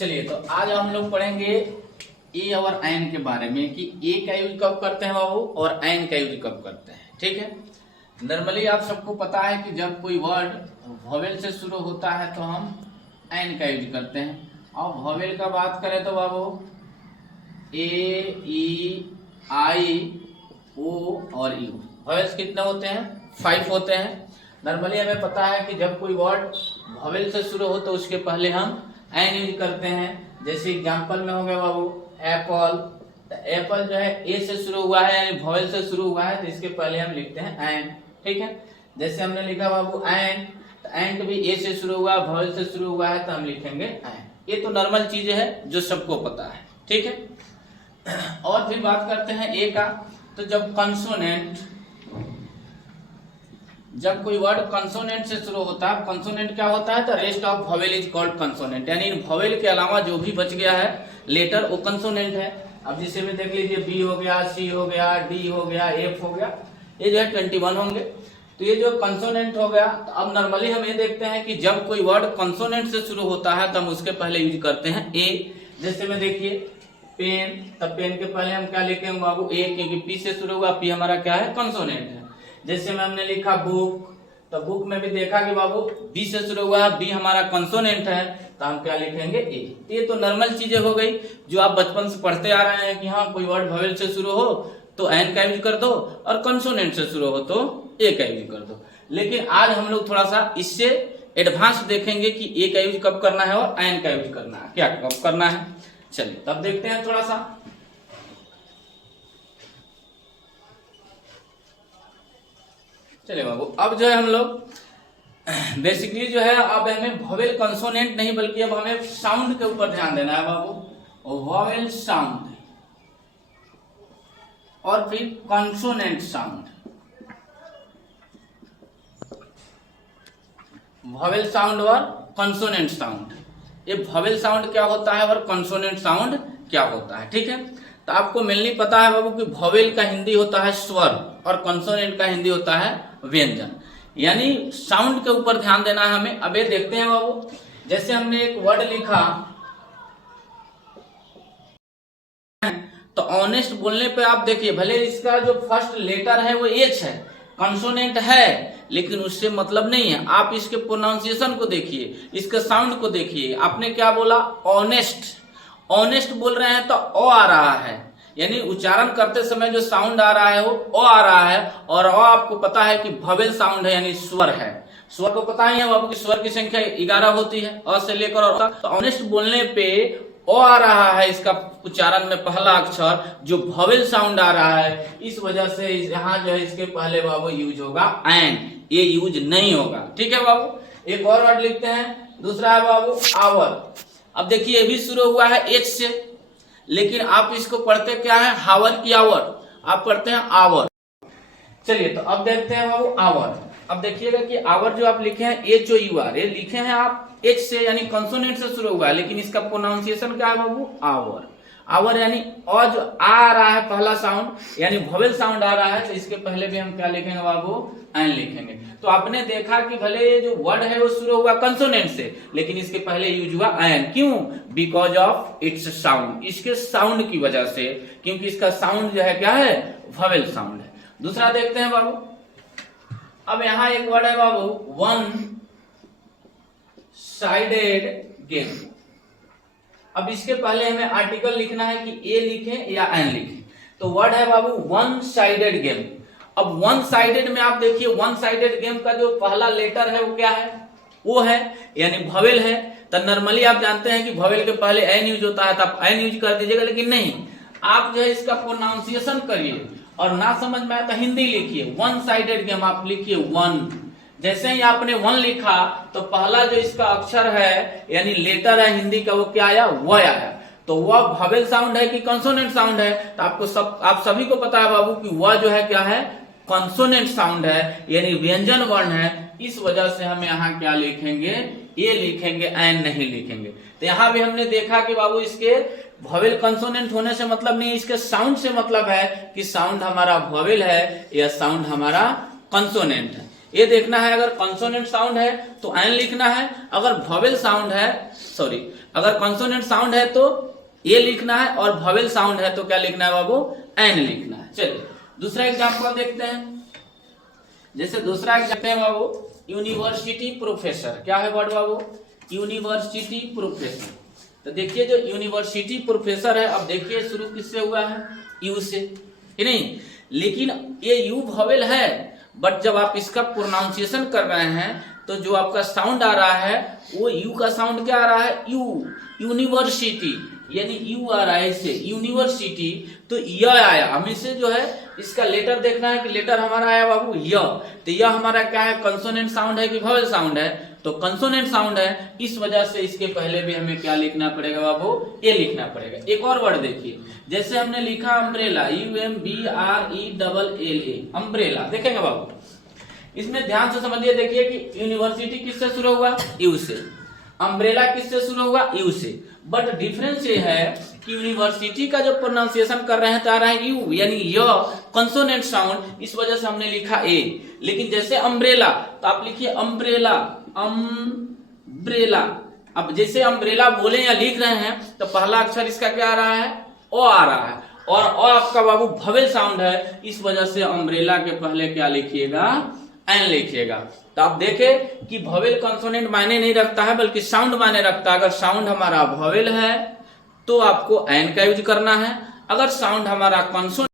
चलिए तो आज हम लोग पढ़ेंगे ए और एन के बारे में कि ए का यूज कब करते हैं बाबू और एन का यूज कब करते हैं। ठीक है, नॉर्मली आप सबको पता है कि जब कोई वर्ड वॉवेल से शुरू होता है तो हम एन का यूज करते हैं। और वॉवेल का बात करें तो बाबू ए, ई, आई, ओ और यू। वॉवेल्स कितने होते हैं? 5 होते हैं। नॉर्मली हमें पता है कि जब कोई वर्ड वॉवेल से शुरू हो तो उसके पहले हम एन यूज करते हैं। जैसे एग्जांपल में हो गया बाबू एप्पल। एप्पल जो है ए से शुरू हुआ है यानी वॉवेल से शुरू हुआ है तो इसके पहले हम लिखते हैं एन। ठीक है, जैसे हमने लिखा बाबू एंड, तो एंड भी ए से शुरू हुआ, वॉवेल से शुरू हुआ है तो हम लिखेंगे एन। ये तो नॉर्मल चीजें है जो सबको पता है। ठीक है, और फिर बात करते हैं ए का। तो जब कंसोनेंट, जब कोई वर्ड कंसोनेंट से शुरू होता है, कंसोनेंट क्या होता है? तो rest of vowel is called consonant, यानी वॉवेल के अलावा जो भी बच गया है लेटर वो कंसोनेंट है। अब जिसे भी देख लीजिए बी हो गया, सी हो गया, डी हो गया, एफ हो गया, ये जो है 21 होंगे। तो ये जो कंसोनेंट हो गया। तो अब नॉर्मली हम ये देखते हैं कि जब कोई वर्ड कंसोनेंट से शुरू होता है तो हम उसके पहले यूज करते हैं ए। जैसे में देखिए पेन, तब पेन के पहले हम क्या लिखेंगे बाबू? ए, क्योंकि पी से शुरू हुआ, पी हमारा क्या है? कंसोनेंट है। जैसे में हमने लिखा बुक, तो बुक में भी देखा कि बाबू बी से शुरू हुआ है, बी हमारा कंसोनेंट है तो हम क्या लिखेंगे? ए। ये तो नॉर्मल चीजें हो गई जो आप बचपन से पढ़ते आ रहे हैं कि हाँ कोई वर्ड वॉवेल से शुरू हो तो एन का यूज कर दो और कंसोनेंट से शुरू हो तो ए का यूज कर दो। लेकिन आज हम लोग थोड़ा सा इससे एडवांस देखेंगे कि ए का यूज कब करना है और एन का यूज करना है, क्या कब करना है। चलिए तब देखते हैं थोड़ा सा। चलिए बाबू, अब जो है हम लोग बेसिकली जो है अब हमें वॉवेल कंसोनेंट नहीं बल्कि अब हमें साउंड के ऊपर ध्यान देना है बाबू। वॉवेल साउंड और फिर कंसोनेंट साउंड। वॉवेल साउंड और कंसोनेंट साउंड, ये वॉवेल साउंड क्या होता है और कंसोनेंट साउंड क्या होता है। ठीक है, तो आपको मेनली पता है बाबू कि वॉवेल का हिंदी होता है स्वर और कंसोनेंट का हिंदी होता है व्यंजन, यानी साउंड के ऊपर ध्यान देना है हमें। अब ये देखते हैं बाबू, जैसे हमने एक वर्ड लिखा तो ऑनेस्ट बोलने पे आप देखिए भले इसका जो फर्स्ट लेटर है वो एच है, कंसोनेंट है, लेकिन उससे मतलब नहीं है। आप इसके प्रोनाउंसिएशन को देखिए, इसके साउंड को देखिए। आपने क्या बोला? ऑनेस्ट। ऑनेस्ट बोल रहे हैं तो ओ आ रहा है, यानी उच्चारण करते समय जो साउंड आ रहा है वो ओ आ रहा है। और ओ आपको पता है कि वॉवेल साउंड है यानी स्वर है। स्वर को पता ही है बाबू कि स्वर की संख्या 11 होती है अ से लेकर और तक। तो ऑनेस्ट बोलने पे ओ आ रहा है इसका उच्चारण में पहला अक्षर जो वॉवेल साउंड आ रहा है, इस वजह से यहाँ जो है इसके पहले बाबू यूज होगा एन, ये यूज नहीं होगा। ठीक है बाबू, एक और वर्ड लिखते हैं, दूसरा है बाबू आवर। अब देखिए ये भी शुरू हुआ है एच से, लेकिन आप इसको पढ़ते क्या है? हावर की आवर, आप पढ़ते हैं आवर। चलिए तो अब देखते हैं बाबू आवर। अब देखिएगा कि आवर जो आप लिखे हैं एच ओ यू आर, ये लिखे हैं आप एच से यानी कंसोनेंट से शुरू हुआ है, लेकिन इसका प्रोनाउंसिएशन क्या है बाबू? आवर। आवर यानी अ जो आ रहा है पहला साउंड यानी वॉवेल साउंड आ रहा है तो इसके पहले भी हम क्या लिखेंगे बाबू? एन लिखेंगे। तो आपने देखा कि भले ये जो वर्ड है वो शुरू हुआ कंसोनेंट से, लेकिन इसके पहले यूज हुआ एन। क्यों? बिकॉज ऑफ इट्स साउंड, इसके साउंड की वजह से, क्योंकि इसका साउंड जो है क्या है? वॉवेल साउंड है। दूसरा देखते हैं बाबू, अब यहां एक वर्ड है बाबू वन साइडेड गेम। अब इसके पहले हमें आर्टिकल लिखना है कि ए लिखें या एन लिखें। तो वर्ड है बाबू वन साइडेड गेम। अब वन साइडेड में आप देखिए वन साइडेड गेम का जो पहला लेटर है वो क्या है? वो है यानी वॉवेल है। तो नॉर्मली आप जानते हैं कि वॉवेल के पहले एन यूज होता है तो आप एन यूज कर दीजिएगा, लेकिन नहीं, आप जो है इसका प्रोनाउंसिएशन करिए और ना समझ में आए तो हिंदी लिखिए। वन साइडेड गेम आप लिखिए वन। जैसे ही आपने वन लिखा तो पहला जो इसका अक्षर है यानी लेटर है हिंदी का वो क्या आया? व आया। तो वह वॉवेल साउंड है कि कंसोनेंट साउंड है? तो आपको आप सभी को पता है बाबू कि वह जो है क्या है? कंसोनेंट साउंड है यानी व्यंजन वर्ण है। इस वजह से हम यहाँ क्या लिखेंगे? ए लिखेंगे, एन नहीं लिखेंगे। तो यहाँ भी हमने देखा कि बाबू इसके वॉवेल कंसोनेंट होने से मतलब नहीं, इसके साउंड से मतलब है कि साउंड हमारा वॉवेल है या साउंड हमारा कंसोनेंट है। ये देखना है, अगर कंसोनेंट साउंड है तो एन लिखना है, अगर वॉवेल साउंड है, सॉरी, अगर कंसोनेंट साउंड है तो ए लिखना है, और वॉवेल साउंड है तो क्या लिखना है बाबू, एन लिखना है। चलिए दूसरा एग्जांपल देखते हैं। जैसे दूसरा एग्जांपल है बाबू, यूनिवर्सिटी प्रोफेसर। क्या है वर्ड बाबू, यूनिवर्सिटी प्रोफेसर। तो देखिए जो यूनिवर्सिटी प्रोफेसर है, अब देखिए शुरू किससे हुआ है, यू से, कि नहीं, लेकिन ये यू वॉवेल है, बट जब आप इसका प्रोनाउंसिएशन कर रहे हैं तो जो आपका साउंड आ रहा है वो यू का साउंड क्या आ रहा है, यू, यूनिवर्सिटी, यानी यू आ रहा है इससे, यूनिवर्सिटी, तो य आया। हमें से जो है इसका लेटर देखना है कि लेटर हमारा आया बाबू य, तो यह हमारा क्या है, कंसोनेंट साउंड है कि वॉवेल साउंड है, तो कंसोनेंट साउंड है, इस वजह से इसके पहले भी हमें क्या लिखना पड़ेगा बाबू, ए लिखना पड़ेगा। एक और वर्ड देखिए, जैसे हमने लिखा अम्ब्रेला, UMBRELLA, अम्ब्रेला, देखेंगे बाबू, इसमें ध्यान से समझिए, देखिए कि यूनिवर्सिटी किससे शुरू हुआ, यू से, अम्ब्रेला किससे शुरू हुआ, यू से, बट डिफरेंस ये है कि यूनिवर्सिटी का जो प्रोनाउंसिएशन कर रहे हैं तो आ रहा है यू, यानी य कंसोनेंट साउंड, इस वजह से हमने लिखा ए। लेकिन जैसे अम्ब्रेला तो आप लिखिए अम्ब्रेला, अम्ब्रेला। अब जैसे अम्ब्रेला बोले या लिख रहे हैं तो पहला अक्षर इसका क्या आ रहा है, ओ आ रहा है, और ओ आपका बाबू वॉवेल साउंड है, इस वजह से अम्ब्रेला के पहले क्या लिखिएगा, एन लिखिएगा। तो आप देखें कि वॉवेल कंसोनेंट मायने नहीं रखता है, बल्कि साउंड मायने रखता है। अगर साउंड हमारा वॉवेल है तो आपको एन का यूज करना है, अगर साउंड हमारा कंसोनेंट